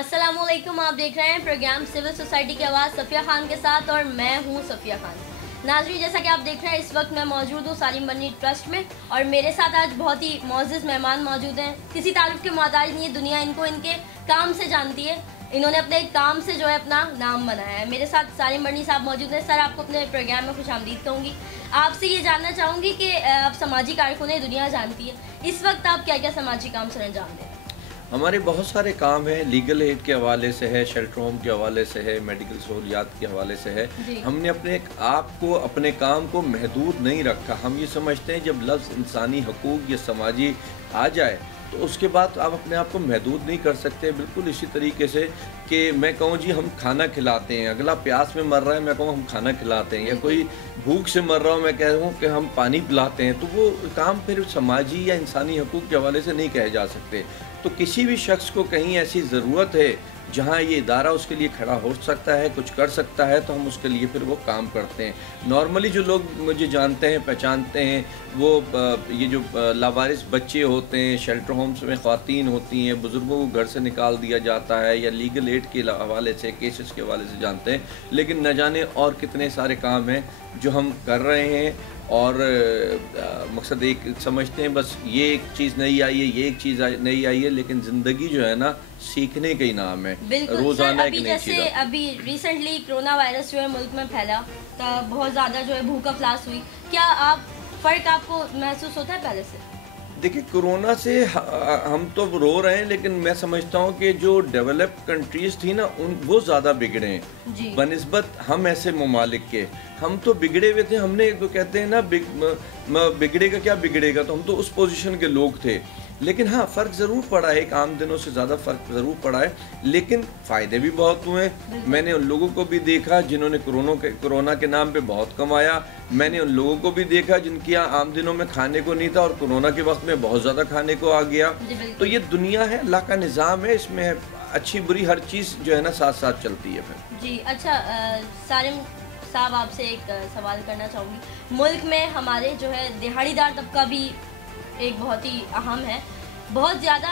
अस्सलाम वालेकुम। आप देख रहे हैं प्रोग्राम सिविल सोसाइटी की आवाज़ सफ़िया खान के साथ और मैं हूं सफ़िया खान। नाज़रीन, जैसा कि आप देख रहे हैं इस वक्त मैं मौजूद हूं सालिम बनी ट्रस्ट में और मेरे साथ आज बहुत ही मोअज़्ज़ज़ मेहमान मौजूद हैं। किसी तारुफ के मोहताज नहीं है, दुनिया इनको इनके काम से जानती है। इन्होंने अपने काम से जो है अपना नाम बनाया है। मेरे साथ सालिम बनी साहब मौजूद हैं। सर, आपको अपने प्रोग्राम में खुशामदीद कहूँगी। आपसे ये जानना चाहूँगी कि आप समाजी कारकुन हैं, दुनिया जानती है, इस वक्त आप क्या क्या समाजी काम सर अंजाम दें? हमारे बहुत सारे काम हैं, लीगल एड के हवाले से है, शेल्टर होम के हवाले से है, मेडिकल सहूलियात के हवाले से है। हमने अपने आप को, अपने काम को महदूद नहीं रखा। हम ये समझते हैं जब लफ्ज़ इंसानी हकूक़ या समाजी आ जाए तो उसके बाद आप अपने आप को महदूद नहीं कर सकते। बिल्कुल इसी तरीके से कि मैं कहूँ जी हम खाना खिलाते हैं, अगला प्यास में मर रहा है, मैं कहूँ हम खाना खिलाते हैं, या कोई भूख से मर रहा हूँ, मैं कह रहा हूँ कि हम पानी पिलाते हैं, तो वो काम फिर समाजी या इंसानी हकूक़ के हवाले से नहीं कहे जा सकते। तो किसी भी शख्स को कहीं ऐसी ज़रूरत है जहाँ ये इदारा उसके लिए खड़ा हो सकता है, कुछ कर सकता है, तो हम उसके लिए फिर वो काम करते हैं। नॉर्मली जो लोग मुझे जानते हैं, पहचानते हैं, वो ये जो लावारिस बच्चे होते हैं, शेल्टर होम्स में ख़वातीन होती हैं, बुज़ुर्गों को घर से निकाल दिया जाता है, या लीगल एड के हवाले से, केसेस के हवाले से जानते हैं। लेकिन न जाने और कितने सारे काम हैं जो हम कर रहे हैं, और मकसद एक समझते हैं बस ये एक चीज़ नहीं आई है, ये एक चीज़ नहीं आई है, लेकिन ज़िंदगी जो है ना सीखने का ही नाम है। रोज़ाना एक नई चीज़। अभी रिसेंटली कोरोना वायरस जो है मुल्क में फैला, तो बहुत ज़्यादा जो है भूख अफलास हुई। क्या फ़र्क आपको महसूस होता है पहले से? देखिए, कोरोना से हम तो रो रहे हैं, लेकिन मैं समझता हूँ कि जो डेवलप्ड कंट्रीज़ थी ना वो ज़्यादा बिगड़े हैं बनिस्बत हम ऐसे ममालिक के। हम तो बिगड़े हुए थे, हमने तो कहते हैं ना बिगड़ेगा क्या बिगड़ेगा, तो हम तो उस पोजीशन के लोग थे। लेकिन हाँ, फ़र्क ज़रूर पड़ा है, एक आम दिनों से ज़्यादा फ़र्क ज़रूर पड़ा है, लेकिन फ़ायदे भी बहुत हुए हैं। मैंने उन लोगों को भी देखा जिन्होंने कोरोना के नाम पे बहुत कमाया। मैंने उन लोगों को भी देखा जिनके यहाँ आम दिनों में खाने को नहीं था और कोरोना के वक्त में बहुत ज़्यादा खाने को आ गया। तो ये दुनिया है, अल्लाह का निज़ाम है, इसमें अच्छी बुरी हर चीज़ जो है ना साथ साथ चलती है फिर। जी अच्छा, सालिम साहब आपसे एक सवाल करना चाहूँगी। मुल्क में हमारे जो है दिहाड़ीदार तबका भी एक बहुत ही अहम है, बहुत ज़्यादा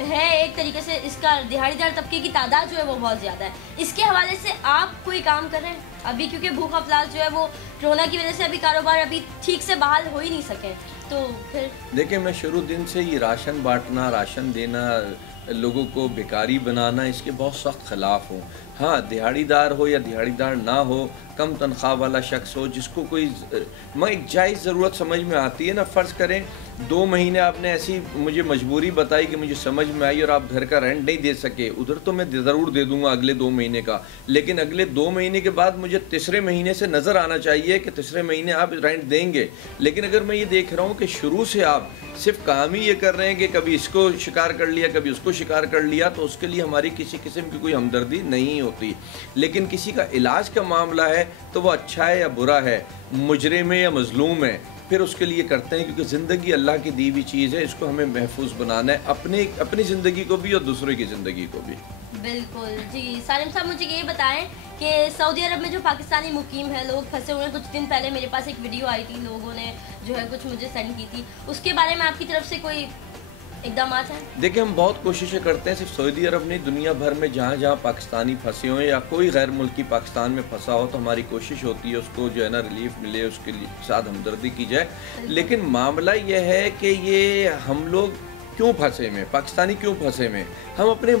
है। एक तरीके से इसका दिहाड़ीदार तबके की तादाद जो है वो बहुत ज़्यादा है। इसके हवाले से आप कोई काम कर रहे हैं अभी? क्योंकि भूख अफलास जो है वो कोरोना की वजह से अभी कारोबार अभी ठीक से बहाल हो ही नहीं सके, तो फिर देखिए, मैं शुरू दिन से ही राशन बांटना, राशन देना, लोगों को भिखारी बनाना, इसके बहुत सख्त ख़िलाफ़ हूँ। हाँ, दिहाड़ीदार हो या दिहाड़ीदार ना हो, कम तनख्वाह वाला शख्स हो, जिसको कोई एक जायज़ ज़रूरत समझ में आती है ना। फ़र्ज़ करें 2 महीने आपने ऐसी मुझे मजबूरी बताई कि मुझे समझ में आई और आप घर का रेंट नहीं दे सके, उधर तो मैं ज़रूर दे दूँगा अगले 2 महीने का, लेकिन अगले 2 महीने के बाद मुझे तीसरे महीने से नज़र आना चाहिए कि तीसरे महीने आप रेंट देंगे। लेकिन अगर मैं ये देख रहा हूँ कि शुरू से आप सिर्फ काम ही ये कर रहे हैं कि कभी इसको शिकार कर लिया, कभी उसको शिकार कर लिया, तो उसके लिए हमारी किसी किस्म की कोई हमदर्दी नहीं होती। लेकिन किसी का इलाज का मामला है तो वो अच्छा है या बुरा है, मुजरिम है या मजलूम है, फिर उसके लिए करते हैं, क्योंकि ज़िंदगी अल्लाह की दी हुई चीज़ है, इसको हमें महफूज बनाना है, अपनी ज़िंदगी को भी और दूसरे की ज़िंदगी को भी। बिल्कुल जी। सालिम साहब, मुझे ये बताएं कि सऊदी अरब में जो पाकिस्तानी मुकीम है, लोग फंसे हुए हैं। कुछ दिन पहले मेरे पास एक वीडियो आई थी, लोगों ने जो है कुछ मुझे सेंड की थी, उसके बारे में आपकी तरफ से कोई इक़दाम हैं? देखिए, हम बहुत कोशिशें करते हैं, सिर्फ सऊदी अरब नहीं, दुनिया भर में जहाँ जहाँ पाकिस्तानी फंसे हुए या कोई गैर मुल्की पाकिस्तान में फंसा हो, तो हमारी कोशिश होती है उसको जो है ना रिलीफ मिले, उसके साथ हमदर्दी की जाए। लेकिन मामला यह है कि ये हम लोग क्यों फंसे में, पाकिस्तानी क्यों फंसे में, हम अपने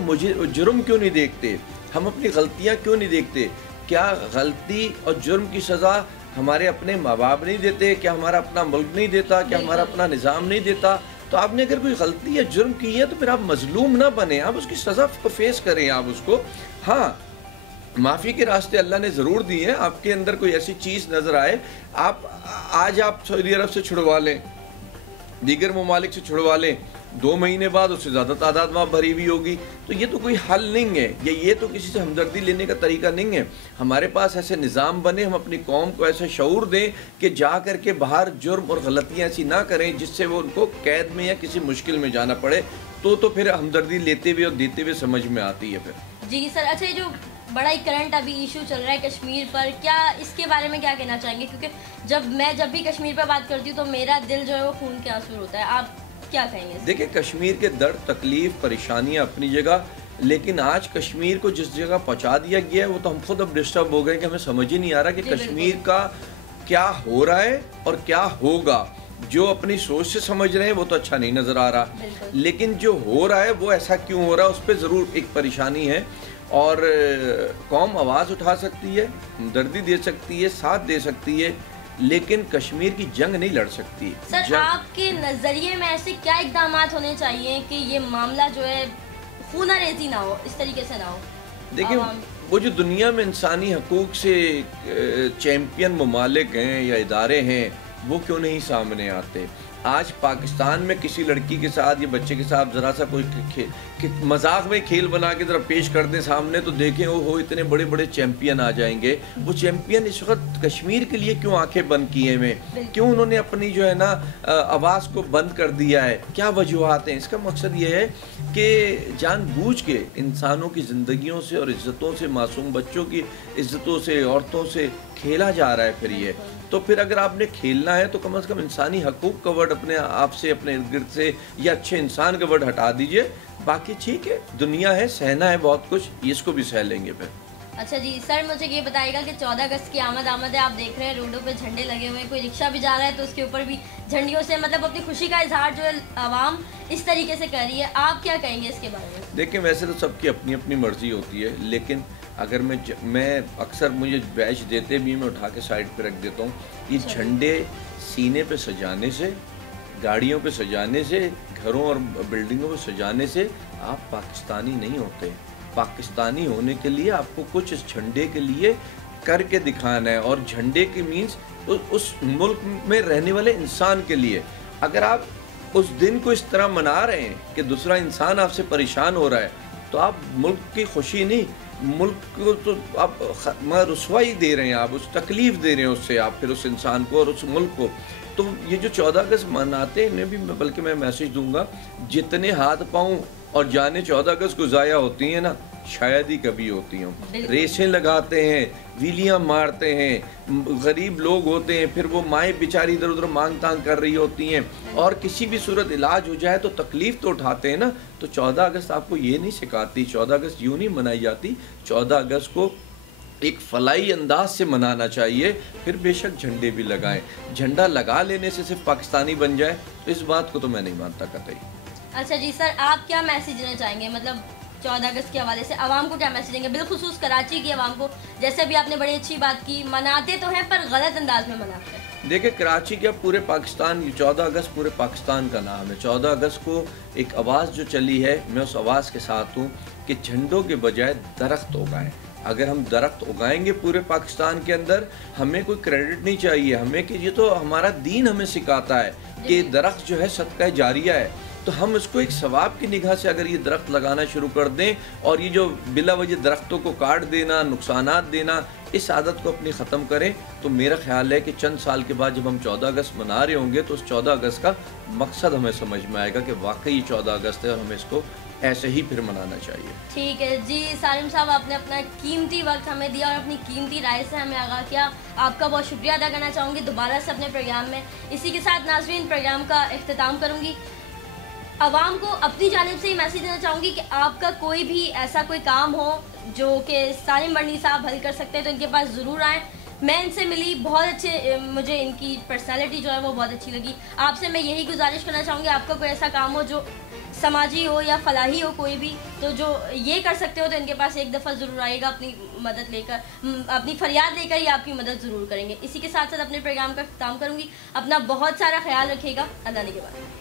जुर्म क्यों नहीं देखते, हम अपनी गलतियाँ क्यों नहीं देखते? क्या गलती और जुर्म की सज़ा हमारे अपने माँ बाप नहीं देते? क्या हमारा अपना मुल्क नहीं देता? क्या हमारा अपना निज़ाम नहीं देता? तो आपने अगर कोई गलती या जुर्म की है तो फिर आप मजलूम ना बने, आप उसकी सज़ा को फेस करें। आप उसको, हाँ, माफ़ी के रास्ते अल्लाह ने ज़रूर दिए हैं। आपके अंदर कोई ऐसी चीज़ नज़र आए, आज आप सऊदी अरब से छुड़वा लें, दीगर ममालिक से छुड़वा लें, 2 महीने बाद उससे ज़्यादा तादाद वहाँ भरी हुई होगी, तो ये तो कोई हल नहीं है, ये तो किसी से हमदर्दी लेने का तरीका नहीं है। हमारे पास ऐसे निज़ाम बने, हम अपनी कौम को ऐसा शऊर दें कि जा कर के बाहर जुर्म और गलतियाँ ऐसी ना करें जिससे वो उनको कैद में या किसी मुश्किल में जाना पड़े, तो फिर हमदर्दी लेते हुए और देते हुए समझ में आती है फिर। जी सर। अच्छा, ये जो बड़ा ही करंट अभी इशू चल रहा है कश्मीर पर, क्या इसके बारे में क्या कहना चाहेंगे? क्योंकि जब भी कश्मीर पर बात करती हूँ तो मेरा दिल जो है वो खून के आंसू होता है। आप क्या कहेंगे? देखिए, कश्मीर के दर्द, तकलीफ़, परेशानियाँ अपनी जगह, لیکن آج کشمیر کو جس جگہ پہنچا دیا گیا ہے وہ تو ہم خود اب ڈسٹرب ہو گئے کہ ہمیں سمجھ ہی نہیں آ رہا کہ کشمیر کا کیا ہو رہا ہے اور کیا ہوگا. جو اپنی سوچ سے سمجھ رہے ہیں وہ تو اچھا نہیں نظر آ رہا, لیکن جو ہو رہا ہے وہ ایسا کیوں ہو رہا ہے اس پہ ضرور ایک پریشانی ہے. اور قوم آواز اٹھا سکتی ہے, ہمدردی دے سکتی ہے, ساتھ دے سکتی ہے, لیکن کشمیر کی جنگ نہیں لڑ سکتی. سر آپ کے نظریے میں ایسے کیا اقدامات ہونے چاہیے کہ یہ معاملہ جو ہے خونہ ریزی نہ ہو, اس طریقے سے نہ ہو؟ دیکھیں وہ جو دنیا میں انسانی حقوق سے چیمپئن ممالک ہیں یا ادارے ہیں وہ کیوں نہیں سامنے آتے؟ آج پاکستان میں کسی لڑکی کے ساتھ یا بچے کے ساتھ ذرا سا کوئی مذاق میں کھیل بنا کے ذرا پیش کر دیں سامنے تو دیکھیں وہ اتنے بڑے بڑے چیمپئن آ جائیں گے. وہ چیمپئن اس وقت کشمیر کے لیے کیوں آنکھیں بند کیے ہوئے, کیوں انہوں نے اپنی جو ہے نا آواز کو بند کر دیا ہے؟ کیا وجوہات ہیں؟ اس کا مقصد یہ ہے کہ جان بوجھ کے انسانوں کی زندگیوں سے اور عزتوں سے, معصوم بچوں کی عزتوں سے, عورتوں سے کھیلا جا رہا ہے. پھر یہ تو پھر اگر آپ نے کھیلنا ہے تو کم از کم انسانی حقوق کا ورڈ اپنے آپ سے, اپنے ارد گرد سے, یا اچھے انسان کا ورڈ ہٹا دیجئے. باقی ٹھیک ہے, دنیا ہے, سہنا ہے بہت کچھ, اس کو بھی سہ لیں گے پھر. اچھا جی سر, مجھے یہ بتائیے گا کہ 14 اگست کی آمد ہے, آپ دیکھ رہے ہیں روڈوں پہ جھنڈے لگے ہوئے ہیں, کوئی رکشہ بھی جا رہا ہے تو اس کے اوپر بھی جھنڈیوں سے مطلب اپنی خوشی کا اظہار جو ہے عوام اس طریقے سے کر رہی ہے. آپ کیا کہیں گے اس کے بارے میں؟ دیکھیں ویسے تو سب کی اپنی اپنی مرضی ہوتی ہے, لیکن اگر میں اکثر مجھے بیچ دیتے بھی میں اٹھا کے سائڈ پہ رکھ دیتا ہوں. یہ جھنڈے سینے پہ سجانے سے, گاڑیوں پہ سجانے سے, گھروں اور بلڈنگوں پہ سجانے سے آپ پاکستانی نہیں ہوتے. پاکستانی ہونے کے لیے آپ کو کچھ اس جھنڈے کے لیے کر کے دکھانا ہے, اور جھنڈے کے مینس اس ملک میں رہنے والے انسان کے لیے. اگر آپ اس دن کو اس طرح منا رہے ہیں کہ دوسرا انسان آپ سے پریشان ہو رہا ہے تو آپ ملک کی خوشی نہیں, ملک کو تو آپ رسوائی دے رہے ہیں, آپ اس تکلیف دے رہے ہیں اس سے, آپ پھر اس انسان کو اور اس ملک کو. تو یہ جو 14 اگست مناتے ہیں انہیں بھی بلکہ میں میسیج دوں گا, جتنے ہاتھ پاؤں اور جانیں 14 اگست کو ضائع ہوتی ہیں نا شاید ہی کبھی ہوتی ہوں. ریسیں لگاتے ہیں, ویلیاں مارتے ہیں, غریب لوگ ہوتے ہیں, پھر وہ مائیں بیچاری ادھر ادھر مانگ تانگ کر رہی ہوتی ہیں, اور کسی بھی صورت علاج ہو جائے تو تکلیف تو اٹھاتے ہیں نا. تو 14 اگست آپ کو یہ نہیں سکھاتی, 14 اگست یوں نہیں منائی جاتی. 14 اگست کو ایک فلاحی انداز سے منانا چاہیے. پھر بے شک جھنڈے بھی لگائیں, جھنڈا لگا لینے سے صرف پاکستانی بن جائے اس بات کو تو میں نہیں مانتا قطعی. اچھا جی سر, آپ کیا میسیج دینا چاہیں گے, مطلب 14 اگست کے حوالے سے عوام کو کیا میسیج دیں گے, بالخصوص کراچی کی عوام کو؟ جیسے بھی آپ نے بڑی اچھی بات کی, مناتے تو ہیں پر غلط انداز میں مناتے ہیں. دیکھیں کراچی کیا پورے پاکستان, 14 اگست پورے پاکستان کا نام ہے. 14 اگست کو ایک آواز جو چلی ہے میں اس آواز کے ساتھ ہوں کہ جھنڈوں کے بجائے درخت اگائیں. اگر ہم درخت اگائیں گے پورے پاکستان کے اندر, ہمیں کوئی کریڈٹ نہیں چاہیے ہمیں, کہ یہ تو ہمارا دین ہمیں سکھاتا ہے کہ درخت جو ہے صدقہ جاریہ ہے. تو ہم اس کو ایک ثواب کی نگاہ سے اگر یہ درخت لگانا شروع کر دیں, اور یہ جو بلا وجہ درختوں کو کاٹ دینا, نقصانات دینا, اس عادت کو اپنی ختم کریں, تو میرا خیال ہے کہ چند سال کے بعد جب ہم 14 اگست منا رہے ہوں گے تو اس 14 اگست کا مقصد ہمیں سمجھ میں آئے گا کہ واقعی 14 اگست ہے اور ہمیں اس کو ایسے ہی پھر منانا چاہیے. ٹھیک ہے جی سالم صاحب, آپ نے اپنا قیمتی وقت ہمیں دیا اور اپنی قیمتی رائے سے ہمیں آگاہ کیا. آپ کا بہت شکریہ ادا کرنا چاہوں گی دوبارہ سے اپنے پروگرام میں. اسی کے ساتھ ناظرین پروگرام کا اختتام کروں گی. عوام کو اپنی جانب سے ہی میسیج دینا چاہوں گی کہ آپ کا کوئی بھی ایسا کوئی کام ہو جو کہ سالم بڑنی صاحب حل کر سکتے ہیں تو ان کے پاس ضرور آئیں. میں ان سے ملی, بہت اچھے, مجھے ان کی پرسنالٹی جو ہے وہ بہت اچھی لگی. آپ سے میں یہی گزارش کرنا چاہوں گی, آپ کا کوئی ایسا کام ہو جو سماجی ہو یا فلاحی ہو کوئی بھی, تو جو یہ کر سکتے ہو تو ان کے پاس ایک دفعہ ضرور آئے گا, اپنی مدد لے کر, اپنی فریاد لے کر ہی آپ کی مدد ضرور کریں گے. اسی کے ساتھ ساتھ اپنے پروگرام کا اختتام کروں گی. اپنا بہت سارا خیال رکھیے گا. اللہ نے کے بعد.